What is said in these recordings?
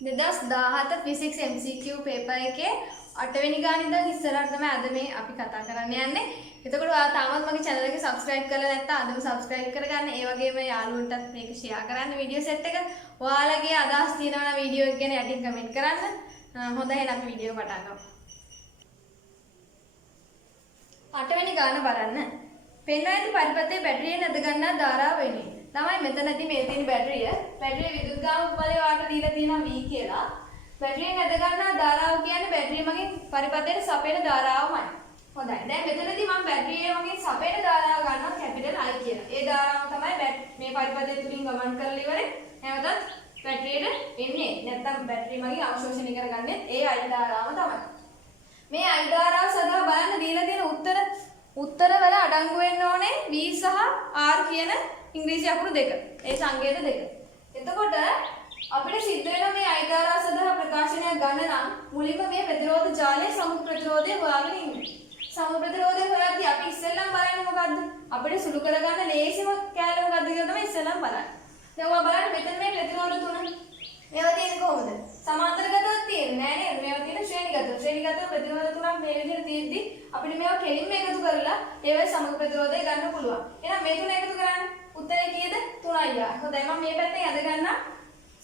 2017 physics MCQ paper එකේ 8 වෙනි ගාන ඉඳන් ඉස්සරහට තමයි අද මේ අපි කතා කරන්න යන්නේ. එතකොට ඔයා තාමත් මගේ channel එක subscribe කරලා නැත්නම් අදම subscribe කරගන්න. ඒ වගේම යාළුවන්ටත් මේක share කරන්න වීඩියෝ සෙට් එක. ඔයාලගේ අදහස් තියෙනවා නම් වීඩියෝ එක ගැන යටින් කමෙන්ට් කරන්න. හොඳයි එහෙනම් අපි වීඩියෝ පටන් ගමු. 8 වෙනි ගාන බලන්න. පෙන්වා ඇති පරිපථයේ බැටරිය නැද ගන්නා ධාරාව වෙනුයි. තමයි මෙතනදී මේ තියෙන බැටරිය. බැටරිය විදුලියගාමක බලය වාට දීලා තියෙනවා V කියලා. බැටරිය නැද ගන්නා ධාරාව කියන්නේ බැටරිය මගින් පරිපථයට සපයන ධාරාවමයි. හොඳයි. දැන් මෙතනදී මම බැටරිය මගින් සපයන ධාරාව ගන්නවා කැපිටල් I කියලා. ඒ ධාරාව තමයි මේ පරිපථය තුලින් ගමන් කරලා ඉවරේ. නැවතත් බැටරියට එන්නේ. නැත්නම් බැටරිය මගින් අවශෝෂණය කරගන්නේ ඒ I ධාරාව තමයි. මේ I ධාරාව සඳහා බලන්න දීලා තියෙන උත්තරවල අඩංගු වෙන්න ඕනේ V සහ R කියන ඉංග්‍රීසි අකුරු දෙක. ඒ සංකේත දෙක. එතකොට අපිට සිද්ධ වෙන මේ I ධාරාව සඳහා ප්‍රකාශනයක් ගන්න නම් මුලින්ම මේ ප්‍රතිරෝධ ජාලයේ සමු ප්‍රතිරෝධය හොයාගෙන ඉන්න. සමු ප්‍රතිරෝධය හොයද්දී අපි ඉස්සෙල්ලම බලන්නේ මොකද්ද? අපිට සුළු කරගන්න ලේසිම කැලේ මොකද්ද කියලා තමයි ඉස්සෙල්ලම බලන්නේ. දැන් ඔයා බලන්න මෙතන මේ ප්‍රතිරෝධ තුන මේවා තියෙන්නේ කොහොමද? සමාන්තරගතව තියෙන්නේ නෑ නේද? මේවා තියෙන ශ්‍රේණිගතව. ශ්‍රේණිගතව ප්‍රතිරෝධ තුනක් මේ විදිහට තියෙද්දි අපිට මේවා කෙලින්ම එකතු කරලා ඒවයි සමග ප්‍රතිරෝධය ගන්න පුළුවන්. එහෙනම් මේ තුන එකතු කරන්න උත්තරේ කීයද? 3යි. හොඳයි මම මේ පැත්තෙන් අද ගන්න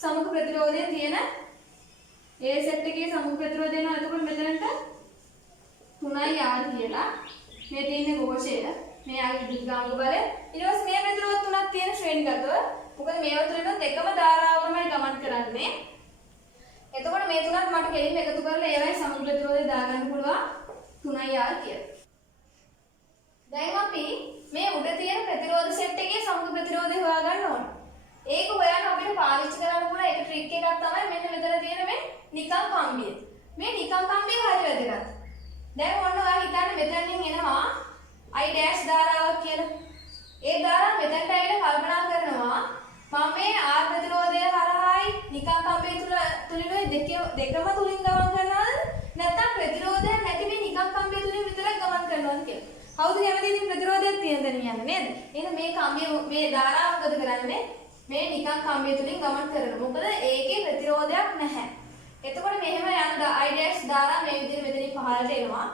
සමග ප්‍රතිරෝධයෙන් තියෙන ඒ සෙට් එකේ සමග ප්‍රතිරෝධය නෝ එතකොට මෙතනට 3යි R කියලා. මේ තියෙන්නේ ഘോഷය. මේ ආගේ විදුලියගාමක බලය. ඊට පස්සේ මේ ප්‍රතිරෝධ තුනක් තියෙන ශ්‍රේණිගතව. මොකද මේවා තුනට එකම ධාරාව තමයි ගමන් කරන්නේ. එතකොට මේ තුනත් මට කෙලින්ම එකතු කරලා ඒවයි සමග ප්‍රතිරෝධය දාගන්න පුළුවන් 3R කියලා. දැන් අපි මේ උඩ තියෙන ප්‍රතිරෝධ සෙට් එකේ සමග ප්‍රතිරෝධය හොයාගන්න ඕනේ. ඒක හොයන්න අපිට පාවිච්චි කරන්න පුළුවන් එක ට්‍රික් එකක් තමයි මෙන්න මෙතන තියෙන මේ නිකම් කම්බිය. මේ නිකම් කම්බිය හරි වැදගත්. දැන් ඔන්න ඔයා හිතන්න මෙතනින් එනවා I dash ධාරාවක් කියලා. ඒ ධාරාව මෙතනට ඇවිල්ලා කල්පනා කරනවා මම මේ R ප්‍රතිරෝධය හරහායි නිකම් කම්බිය තුලිනුයි දෙකම තුලින් ගමන් කරනවද නැත්නම් ප්‍රතිරෝධයක් නැති මේ නිකම් කම්බිය තුලින් විතරක් ගමන් කරනවද කියලා. කවුද කැමති ඉතින් ප්‍රතිරෝධයක් තියෙන තැන යන්න නේද? එහෙනම් මේ කම්බිය මේ ධාරාව මොකද කරන්නේ? මේ නිකම් කම්බිය තුලින් ගමන් කරනවා. මොකද ඒකේ ප්‍රතිරෝධයක් නැහැ. එතකොට මෙහෙම යන I dash ධාරාව මේ විදිහට මෙතනින් පහළට එනවා.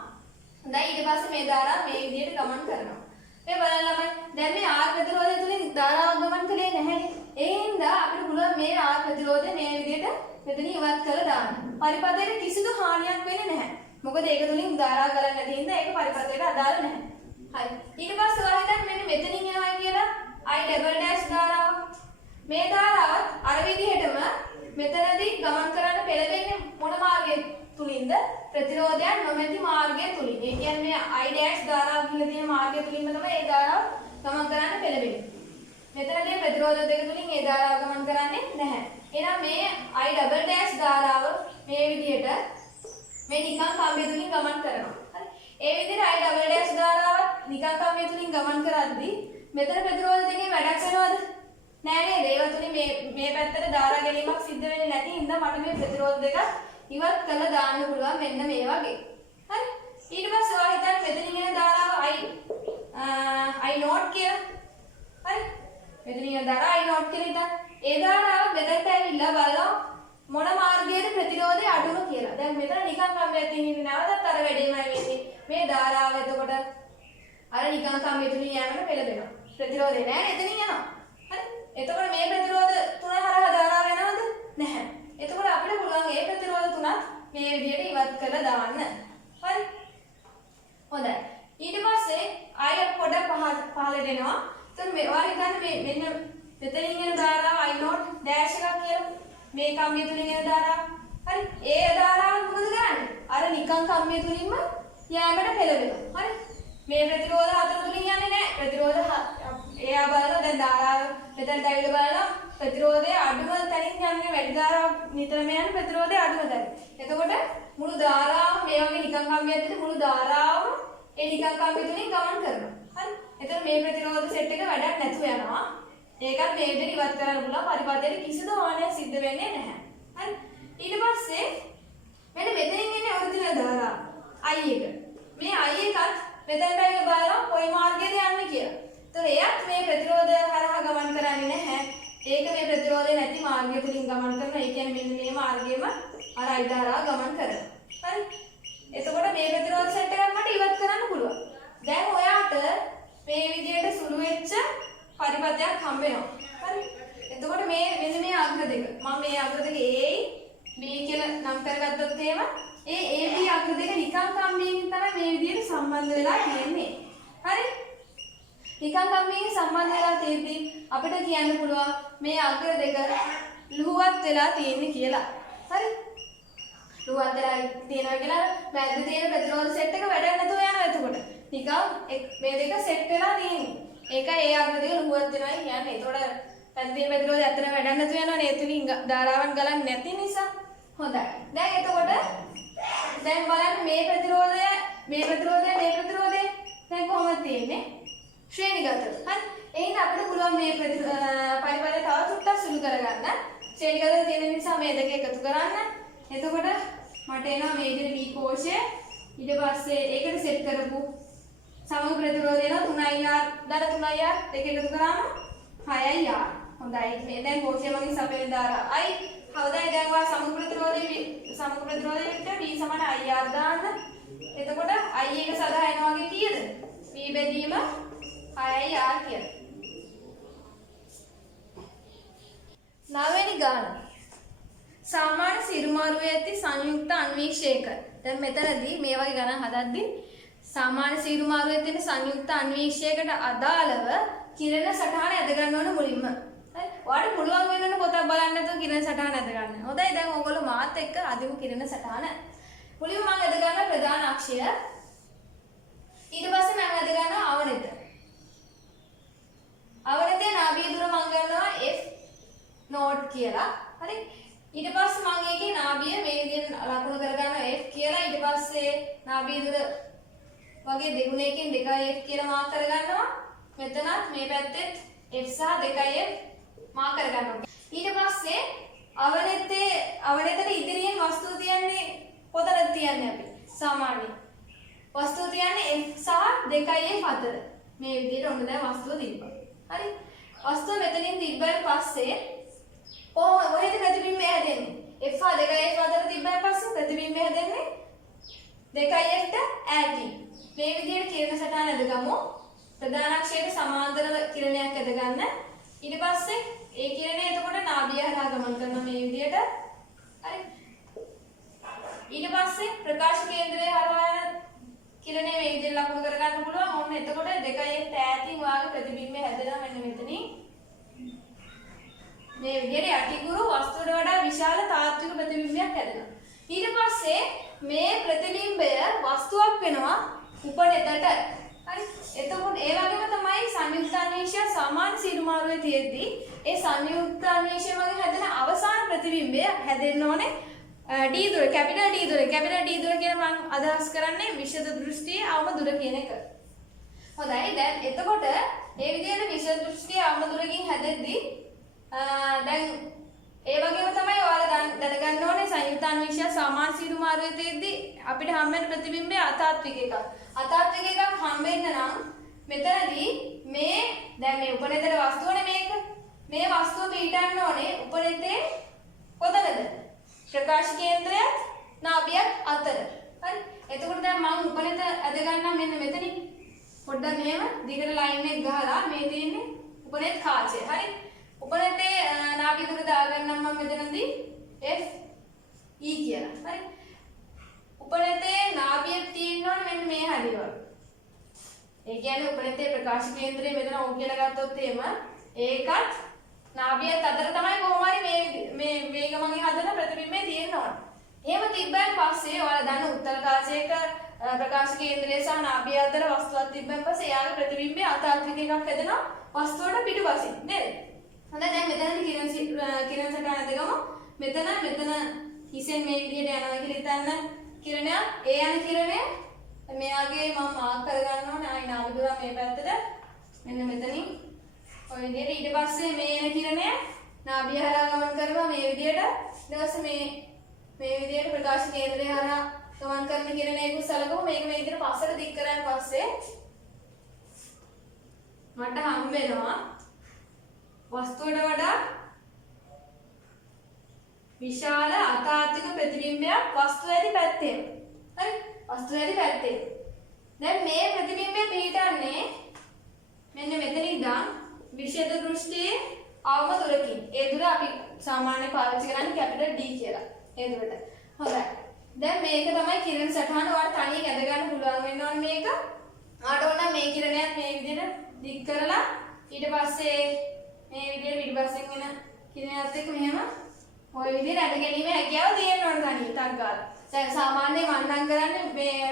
හොඳයි ඊට පස්සේ මේ ධාරාව මේ විදිහට ගමන් කරනවා. මේ බලන්න ළමයි දැන් මේ R ප්‍රතිරෝධය තුලින් ධාරාවක් ගමන් කළේ නැහැනේ. ඒ හින්දා අපිට පුළුවන් මේ R ප්‍රතිරෝධය මේ විදිහට මෙතන ඉවත් කරලා දාන්න. පරිපථයට කිසිදු හානියක් වෙන්නේ නැහැ. මොකද ඒක තුලින් ධාරාව ගලන්නේ නැති හින්දා ඒක පරිපථයට අදාළ නැහැ. හරි. ඊට පස්සේ ඔයා හිතන්න මෙන්න මෙතනින් එනවා කියලා I double dash ධාරාව. මේ ධාරාවත් අර විදිහටම මෙතනදී ගමන් කරන්න පෙළඹෙන්නේ මොන මාර්ගය තුලින්ද? ප්‍රතිරෝධයක් නොමැති මාර්ගය තුලින්. ඒ කියන්නේ I dash ධාරාව කියලා තියෙන මාර්ගය තුලින්ම තමයි ඒ ධාරාව ගමන් කරන්න පෙළඹෙන්නේ. මෙතනදී ප්‍රතිරෝධ දෙක තුලින් ඒ ධාරාව ගමන් කරන්නේ නැහැ. එහෙනම් මේ I double dash ධාරාව මේ විදිහට මේ නිකම් කම්බිය තුලින් ගමන් කරනවා. හරි. ඒ විදිහට I double dash ධාරාව නිකම් කම්බිය තුලින් ගමන් කරද්දී මෙතන ප්‍රතිරෝධ දෙකේ වැඩක් වෙනවද? නෑ නේද? ඒවා තුලින් මේ පැත්තට ධාරා ගැනීමක් සිද්ධ වෙන්නේ නැති හින්දා මට මේ ප්‍රතිරෝධ දෙක ඉවත් කරලා දාන්න පුළුවන් මෙන්න මේ වගේ. හරි. ඊට පස්සේ ඔයා හිතන්න මෙතනින් එන ධාරාව I not කියලා. හරි. මෙතනින් එන ධාරාව I not කියලා හිතන්න. ඒ ධාරාව මෙතනට ඇවිල්ලා බලනවා මොන මාර්ගයේද ප්‍රතිරෝධය අඩුම කියලා. දැන් මෙතන නිකන් කම්බියක් තියෙන්නේ නැවතත් අර වැඩේමයි වෙන්නේ. මේ ධාරාව එතකොට අර නිකන් කම්බිය තුලින් යෑමට පෙළඹෙනවා. ප්‍රතිරෝධය නෑ එතනින් යනවා. හරි. එතකොට මේ ප්‍රතිරෝධ තුන හරහා ධාරාව යනවද? නැහැ. එතකොට අපිට පුළුවන් මේ ප්‍රතිරෝධ තුනත් මේ විදිහට ඉවත් කරලා දාන්න. හරි. හොඳයි. ඊට පස්සේ I පොඩක් පහළට එනවා. එතකොට මේ ඔයා හිතන්න මෙන්න මෙතනින් එන ධාරාව I not dash එකක් කියලා. මේ කම්බිය තුලින් එන ධාරාව. හරි. ඒ ධාරාව මොකද කරන්නේ? අර නිකන් කම්බිය තුලින්ම යෑමට පෙළඹෙනවා. හරි. මේ ප්‍රතිරෝධ හතර තුලින් යන්නේ නැහැ. ප්‍රතිරෝධ එයා බලනවා දැන් ධාරාව මෙතනට ඇවිල්ලා බලනවා ප්‍රතිරෝධය අඩුම තැනින් යන්නේ වැඩි ධාරාවක් නිතරම යන ප්‍රතිරෝධය අඩුම තැන. එතකොට මුළු ධාරාවම මේ වගේ නිකන් කම්බියක් දෙද්දි මුළු ධාරාවම ඒ නිකන් කම්බිය තුලින් ගමන් කරනවා. හරි. එතකොට මේ ප්‍රතිරෝධ සෙට් එක වැඩක් නැතුව යනවා. ඒකත් මේ විදිහට ඉවත් කරන්න පුළුවන්. පරිපථයට කිසිදු හානියක් සිද්ධ වෙන්නේ නැහැ. හරි. ඊට පස්සේ මෙන්න මෙතනින් එන්නේ ඔරිජිනල් ධාරාව I එක. මේ I එකත් මෙතනට ඇවිල්ලා බලනවා කොයි මාර්ගයේද යන්නේ කියලා. එතකොට එයත් මේ ප්‍රතිරෝධය හරහා ගමන් කරන්නේ නැහැ. ඒක මේ ප්‍රතිරෝධය නැති මාර්ගය තුලින් ගමන් කරනවා. ඒ කියන්නේ මෙන්න මේ මාර්ගයේම අර අයි ධාරාව ගමන් කරනවා. හරි. එතකොට මේ ප්‍රතිරෝධ සෙට් එකක් මට ඉවත් කරන්න පුළුවන්. දැන් ඔයාට මේ විදිහට සුළු වෙච්ච පරිපථයක් හම්බ වෙනවා. හරි. එතකොට මේ මෙන්න මේ අග්‍ර දෙක. මම මේ අග්‍ර දෙක A B කියලා නම් කරගත්තොත් එහෙම ඒ A B අග්‍ර දෙක නිකන් කම්බියකින් තමයි මේ විදිහට සම්බන්ධ වෙලා තියෙන්නේ. හරි. නිකන් කම්බියකින් සම්බන්ධ වෙලා තියෙද්දි අපිට කියන්න පුළුවන් මේ අග්‍ර දෙක ලුහුවත් වෙලා තියෙන්නේ කියලා. හරි. ලුහුවත් වෙලා තියෙනවා කියලා මැද්ද තියෙන ප්‍රතිරෝධ සෙට් එක වැඩ නැතුව යනවා එතකොට. නිකන් මේ දෙක සෙට් වෙලා තියෙන්නේ. ඒකයි ඒ අග්‍ර දෙක ලුහුවත් වෙනවා කියන්නේ. එතකොට මැද්ද තියෙන ප්‍රතිරෝධය ඇත්තට වැඩ නැතුව යනවා නේ. එතුලින් ධාරාවන් ගලන්නේ නැති නිසා. හොඳයි. දැන් එතකොට දැන් බලන්න මේ ප්‍රතිරෝධය දැන් කොහොමද තියෙන්නේ? ශ්‍රේණිගතව. හරි. එහෙනම් අපිට පුළුවන් මේ පරිපථය තව චුට්ටක් සුළු කරගන්න. ශ්‍රේණිගතව තියෙන නිසා මේ දෙක එකතු කරන්න. එතකොට මට එනවා මේ විදිහට B කෝෂය. ඊට පස්සේ ඒකට සෙට් කරපු සමග ප්‍රතිරෝධය එනවා 3IR දර 3IR දෙක එකතු කරාම 6IR. හොඳයි. මේ දැන් කෝෂය මගින් සපයන ධාරා I. හවුදයි දැන් ඔයා සමග ප්‍රතිරෝධය විතර B සමාන IR දාන්න. එතකොට I එක සදා එනවා වගේ කීයද? B බෙදීම 6IR කියලා. 9 වෙනි ගාන. සාමාන්‍ය සිරුමාරුවේ ඇති සංයුක්ත අන්වීක්ෂයක. දැන් මෙතනදී මේ වගේ ගණන් හදද්දී සාමාන්‍ය සිරුමාරුවේ තියෙන සංයුක්ත අන්වීක්ෂයකට අදාළව කිරණ සටහන ඇද ගන්න ඕන මුලින්ම. හරි. ඔයාලට පුළුවන් වෙනවනේ පොතක් බලන්න නැතුව කිරණ සටහන ඇද ගන්න. හොඳයි දැන් ඕගොල්ලෝ මාත් එක්ක අදිමු කිරණ සටහන. මුලින්ම මම ඇද ගන්න ප්‍රධාන අක්ෂය. ඊට පස්සේ මම ඇද ගන්නවා අවනත. අවනතේ නාභිය දුර මම ගන්නවා F නෝට් කියලා. හරි. ඊට පස්සේ මම ඒකේ නාභිය මේ විදිහට ලකුණු කරගන්නවා F කියලා. ඊට පස්සේ නාභිය දුර වගේ දෙගුණයකින් 2F කියලා මාක් කරගන්නවා. මෙතනත් මේ පැත්තෙත් F සහ 2F මාක් කරගන්නවා. ඊට පස්සේ අවනතේ ඉදිරියෙන් වස්තුව තියන්නේ කොතනද තියන්නේ අපි? සාමාන්‍යයෙන්. වස්තුව තියන්නේ F සහ 2F අතර. මේ විදිහට ඔන්න දැන් වස්තුව තිබ්බා. හරි. වස්තුව මෙතනින් තිබ්බයින් පස්සේ කොහෙද ප්‍රතිබිම්බය හැදෙන්නේ? F සහ 2F අතර තිබ්බයින් පස්සේ ප්‍රතිබිම්බය හැදෙන්නේ 2Fට ඈතින්. මේ විදිහට කිරණ සටහන ඇදගමු. ප්‍රධාන අක්ෂයට සමාන්තරව කිරණයක් ඇදගන්න. ඊට පස්සේ ඒ කිරණය එතකොට නාභිය හරහා ගමන් කරනවා මේ විදිහට. හරි. ඊට පස්සේ ප්‍රකාශ කේන්ද්‍රය හරහා යන කිරණය මේ විදිහට ලකුණු කරගන්න පුළුවන්. ඔන්න එතකොට 2F ඈතින් වාගේ ප්‍රතිබිම්බය හැදෙනවා මෙන්න මෙතනින්. මේ විදිහට යටිකුරු වස්තුවට වඩා විශාල තාත්වික ප්‍රතිබිම්බයක් හැදෙනවා. ඊට පස්සේ මේ ප්‍රතිබිම්බය වස්තුවක් වෙනවා උපනෙතට. හරි. එතකොට ඒ වගේම තමයි සංයුක්ත අන්වීක්ෂය සාමාන්‍ය සිරුමාරුවේ තියෙද්දි ඒ සංයුක්ත අන්වීක්ෂය මගින් හැදෙන අවසාන ප්‍රතිබිම්බය හැදෙන්න ඕනේ D දුර, කැපිටල් D දුර. කැපිටල් D දුර කියන මම අදහස් කරන්නේ විෂද දෘෂ්ටියේ අවම දුර කියන එක. හොඳයි. දැන් එතකොට මේ විදිහට විෂද දෘෂ්ටියේ අවම දුරකින් හැදෙද්දි දැන් ඒ වගේම තමයි ඔයාලා දැනගන්න ඕනේ සංයුක්ත අන්වීක්ෂය සාමාන්‍ය සිරුමාරුවේ තියෙද්දි අපිට හම්බෙන ප්‍රතිබිම්බය අතාත්වික එකක්. අතාත්වික එකක් හම්බෙන්න නම් මෙතනදී මේ දැන් මේ උපනෙතර වස්තුවනේ මේක. මේ වස්තුව පිටන්න ඕනේ උපනෙතේ කොතනද? ප්‍රකාශ කේන්ද්‍රයත් නාභියත් අතර. හරි. එතකොට දැන් මම උපනෙත ඇද ගන්නම් මෙන්න මෙතනින්. පොඩ්ඩක් මෙහෙම දිගට ලයින් එක ගහලා මේ තියෙන්නේ උපනෙත් කාචය. හරි. උපනෙතේ නාභිය දුර දාගන්නම් මම මෙතනදී F E කියලා. හරි. උපනෙතේ නාභිය තියෙන්න ඕනේ මෙන්න මේ හරිය වගේ. ඒ කියන්නේ උපනෙතේ ප්‍රකාශ කේන්ද්‍රය මෙතන O කියලා ගත්තොත් එහෙම ඒකත් නාභියත් අතර තමයි කොහොම හරි මේ වේගමගේ හදන ප්‍රතිබිම්බය තියෙන්න ඕනේ. එහෙම තිබ්බන් පස්සේ ඔයාලා දන්න උත්තර කාචයක ප්‍රකාශ කේන්ද්‍රය සහ නාභිය අතර වස්තුවක් තිබ්බන් පස්සේ එයාගේ ප්‍රතිබිම්බය අතාත්වික එකක් හැදෙනවා වස්තුවට පිටුපසින් නේද? හොඳයි. දැන් මෙතනදී කිරණ සටහන ඇදගමු. මෙතන හිසෙන් මේ විදිහට යනවා කියලා හිතන්න. කිරණය ඒ යන කිරණය මෙයාගේ මම මාක් කරගන්න ඕනේ. ආයි නාභිය දුර මේ පැත්තට මෙන්න මෙතනින් ඔය විදිහට. ඊට පස්සේ මේ එන කිරණය නාභිය හරහා ගමන් කරනවා මේ විදිහට. ඊට පස්සේ මේ විදිහට ප්‍රකාශ කේන්ද්‍රය හරහා ගමන් කරන කිරණයකුත් සලකමු. මේක මේ විදිහට පස්සට දික් කරන් පස්සේ මට හම්බ වෙනවා වස්තුවට වඩා විශාල අතාර්ථික ප්‍රතිබිම්බයක් වස්තුව ඇති පැත්තේ. හරි? වස්තුව ඇති පැත්තේ. දැන් මේ ප්‍රතිබිම්බය පිහිටන්නේ මෙන්න මෙතන ඉඳන් විෂද දෘෂ්ටියේ අවම දුරකින්. ඒ දුර අපි සාමාන්‍යයෙන් පාවිච්චි කරන්නේ කැපිටල් D කියලා. ඒ දුරට. හොඳයි. දැන් මේක තමයි කිරණ සටහන ඔයාලට තනියෙන් ඇද ගන්න පුළුවන් වෙන්න ඕනේ මේක. ආට ඕන මේ කිරණයත් මේ විදිහට දික් කරලා ඊට පස්සේ මේ විදිහට පිටිපස්සෙන් වෙන කිරණයත් එක්ක මෙහෙම ඔය විදිහට ඇද ගැනීමේ හැකියාව තියෙන්න ඕන තනියෙන් ටක් ගාලා. දැන් සාමාන්‍යයෙන් මම නම් කරන්නේ මේ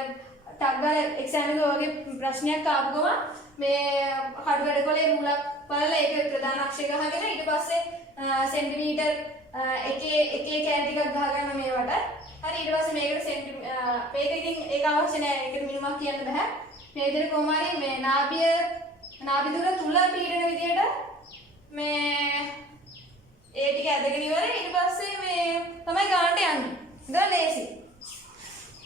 ටක් ගාලා එක්සෑම් එකේ වගේ ප්‍රශ්නයක් ආපු ගමන් මේ කඩු වැඩකොලේ රූලක් බලලා ඒක ප්‍රධාන අක්ෂය ගහගෙන ඊට පස්සේ සෙන්ටිමීටර් එකේ කෑලි ටිකක් ගහ ගන්න මේවට. හරි ඊට පස්සේ මේකට මේක ඉතින් ඒක අවශ්‍ය නැහැ. ඒකට මිනුමක් කියන්න බෑ. මේ විදිහට කොහොම හරි මේ නාභි දුර තුල පීඩන විදිහට මේ ඒ ටික ඇදගෙන ඉවරයි. ඊට පස්සේ මේ තමයි ගන්නට යන්නේ. ඒක ලේසි.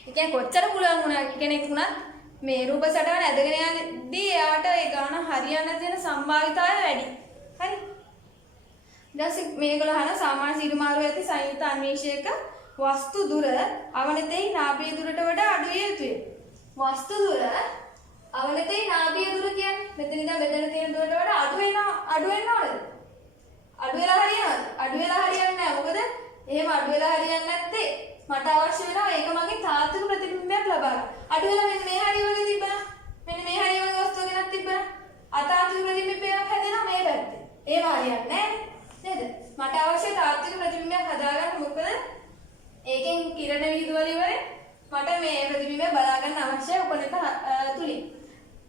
ඒ කියන්නේ කොච්චර පුළුවන් වුණා කෙනෙක් වුණත් මේ රූප සටහන ඇදගෙන යද්දී එයාට ඒ ගාන හරියන්න තියෙන සම්භාවිතාවය වැඩි. හරි. ඊට මේගොල්ලෝ අහන සාමාන්‍ය සීරුමාරු ඇති සංයුක්ත අන්වීක්ෂයක වස්තු දුර අවනතෙහි නාභිය දුරට වඩා අඩු විය යුතුය. වස්තු දුර අවනතෙහි නාභිය දුර කියන්නේ මෙතන ඉඳන් මෙතන තියෙන දුරට වඩා අඩු වෙන්න ඕනද? අඩු වෙලා හරියනවද? අඩු වෙලා හරියන්නේ නැහැ. මොකද එහෙම අඩු වෙලා හරියන්නේ නැත්තේ මට අවශ්‍ය වෙනවා ඒක මගේ තාත්වික ප්‍රතිබිම්බයක් ලබා ගන්න. අඩු වෙලා මෙන්න මේ හරිය වගේ තිබ්බනම් මෙන්න මේ හරිය වගේ වස්තුවක් ගෙනත් තිබ්බනම් අතාත්වික ප්‍රතිබිම්බයක් හැදෙනවා මේ පැත්තේ. ඒව හරියන්නේ නැහැ නේද? මට අවශ්‍ය තාත්වික ප්‍රතිබිම්බයක් හදාගන්න මොකද ඒකෙන් කිරණ විදුවල ඉවරේ මට මේ ප්‍රතිබිම්බය බලා ගන්න අවශ්‍ය උපනිත තුලින්.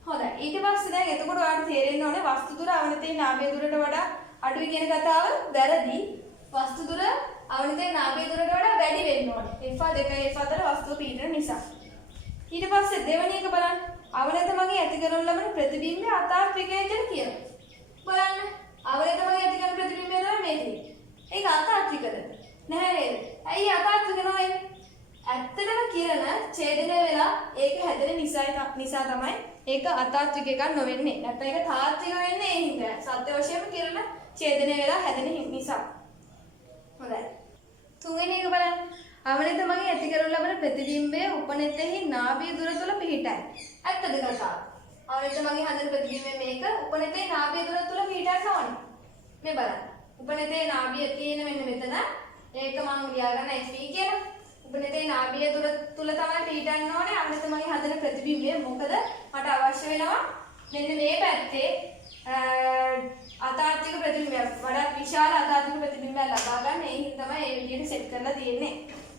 හොඳයි. ඊට පස්සේ දැන් එතකොට ඔයාලට තේරෙන්න ඕනේ වස්තු දුර අවනතේ නාභිය දුරට වඩා අඩුයි කියන කතාව වැරදි. වස්තු දුර අවනතේ නාභිය දුරට වඩා වැඩි වෙන්න ඕනේ. F2 F අතර වස්තුව පීඩන නිසා. ඊට පස්සේ දෙවෙනි එක බලන්න. අවනත මගේ ඇති කරනු ලබන ප්‍රතිබිම්බය අතාර්ථිකය කියලා කියනවා. බලන්න. අවනත මගේ ඇති කරන ප්‍රතිබිම්බය තමයි මේ තියෙන්නේ. ඒක අතාර්ථිකද? නැහැ නේද? ඇයි අතාර්ථික නොවේ? ඇත්තටම කිරණ ඡේදනය වෙලා ඒක හැදෙන නිසා තමයි ඒක අතාර්ථික එකක් නොවෙන්නේ. නැත්නම් ඒක තාර්ථික වෙන්නේ ඒ හින්දා. සත්‍ය වශයෙන්ම කිරණ ඡේදනය වෙලා හැදෙන නිසා. හොඳයි. තුන්වෙනි එක බලන්න. අවනත මගේ ඇති කරනු ලබන ප්‍රතිබිම්බය උපනෙතෙහි නාභිය දුර තුල පිහිටයි. ඇත්තද කතාව? අවනත මගේ හදන ප්‍රතිබිම්බය මේක උපනෙතෙහි නාභිය දුර තුල පිහිටන්න ඕනේ. මේ බලන්න. උපනෙතෙහි නාභිය තියෙන මෙන්න මෙතන. ඒක මම ලියාගන්න FE කියලා. උපනෙතෙහි නාභිය දුර තුල තමයි පිහිටන්න ඕනේ. අවනත මගේ හදන ප්‍රතිබිම්බය මොකද මට අවශ්‍ය වෙනවා මෙන්න මේ පැත්තේ අතාර්ථික ප්‍රතිබිම්බයක් වඩා විශාල අතාර්ථික ප්‍රතිබිම්බයක් ලබා ගන්න. ඒ හින්දා තමයි මේ විදිහට සෙට් කරලා තියෙන්නේ.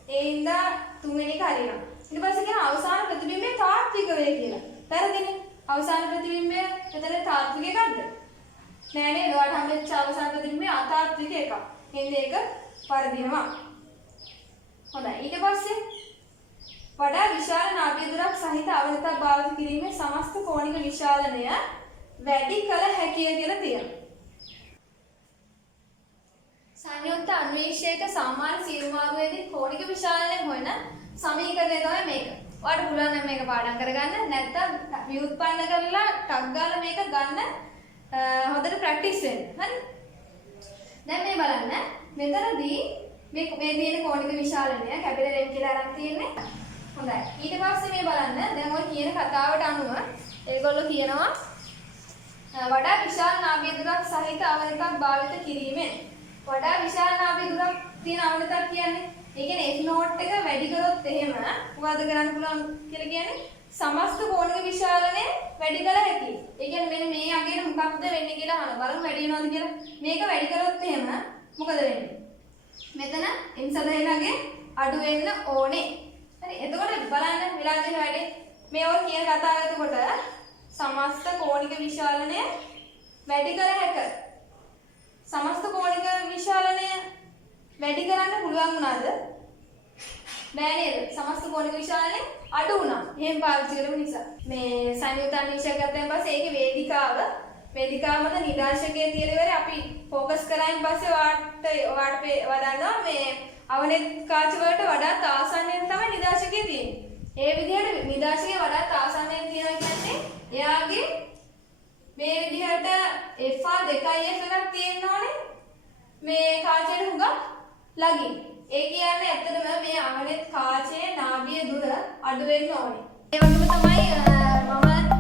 ඒ හින්දා තුන්වෙනි එක හරියනවා. ඊට පස්සේ කියන අවසාන ප්‍රතිබිම්බය තාර්ථික වේ කියලා. වැරදිනේ. අවසාන ප්‍රතිබිම්බය මෙතන තාර්ථික එකක්ද? නෑ නේද? ඔයාලට හම්බෙච්ච අවසාන ප්‍රතිබිම්බය අතාර්ථික එකක්. එහෙනම් ඒක වර්ධිනවා. හොඳයි. ඊට පස්සේ වඩා විශාල නාභිය දුරක් සහිත අවනතක් භාවිත කිරීමේ සමස්ත කෝණික විශාලනය වැඩි කළ හැකිය කියලා තියෙනවා. සංයුක්ත අන්වීක්ෂයක සාමාන්‍ය සීරුමාරුවේදී කෝණික විශාලනය හොයන සමීකරණය තමයි මේක. ඔයාලට පුළුවන් නම් මේක පාඩම් කරගන්න. නැත්නම් ව්‍යුත්පන්න කරලා ටක් ගාලා මේක ගන්න හොඳට ප්‍රැක්ටිස් වෙන්න. හරි? දැන් මේ බලන්න. මෙතනදී මේ තියෙන කෝණික විශාලනය කැපිටල් M කියලා අරන් තියෙන්නේ. හොඳයි. ඊට පස්සේ මේ බලන්න. දැන් ඔය කියන කතාවට අනුව ඒගොල්ලෝ කියනවා වඩා විශාල නාභිය දුරක් සහිත අවනතක් භාවිත කිරීමෙන් වඩා විශාල නාභිය දුරක් තියෙන අවනතක් කියන්නේ ඒ කියන්නේ F නෝට් එක වැඩි කරොත් එහෙම මොකද කරන්න පුළුවන් කියලා කියන්නේ සමස්ත කෝණික විශාලනය වැඩි කළ හැකියි. ඒ කියන්නේ මෙන්න මේ අගේට මොකක්ද වෙන්නේ කියලා අහන බලමු වැඩි වෙනවද කියලා. මේක වැඩි කරොත් එහෙම මොකද වෙන්නේ? මෙතන M සදහනගේ අඩු වෙන්න ඕනේ. හරි. එතකොට බලන්න වෙලා තියෙන වැඩේ මේ ඔය කියන කතාව එතකොට සමස්ත කෝණික විශාලනය වැඩි කළ හැක. සමස්ත කෝණික විශාලනය වැඩි කරන්න පුළුවන් වුණාද? බෑ නේද? සමස්ත කෝණික විශාලනය අඩු වුණා. එහෙම පාවිච්චි කරපු නිසා. මේ සංයුක්ත අන්වීක්ෂයක් ගත්තන් පස්සේ ඒකේ වේදිකාව මත නිදර්ශකයේ තියලා ඉවරේ අපි ફોකස් කරායින් පස්සේ ඔයාලට වදන්නවා මේ අවනෙත් කාච වලට වඩා ආසන්නයෙන් තමයි නිදර්ශකයේ තියෙන්නේ. ඒ විදිහට නිදර්ශකයේ වඩා ආසන්නයෙන් තියනවා කියන්නේ එයාගේ මේ විදිහට FR 2F එකක් තියෙන්න ඕනේ. මේ කාචයට හුඟක් ළඟින්. ඒ කියන්නේ ඇත්තටම මේ අහනෙත් කාචයේ නාභිය දුර අඩු වෙන්න ඕනේ. ඒ වගේම තමයි මම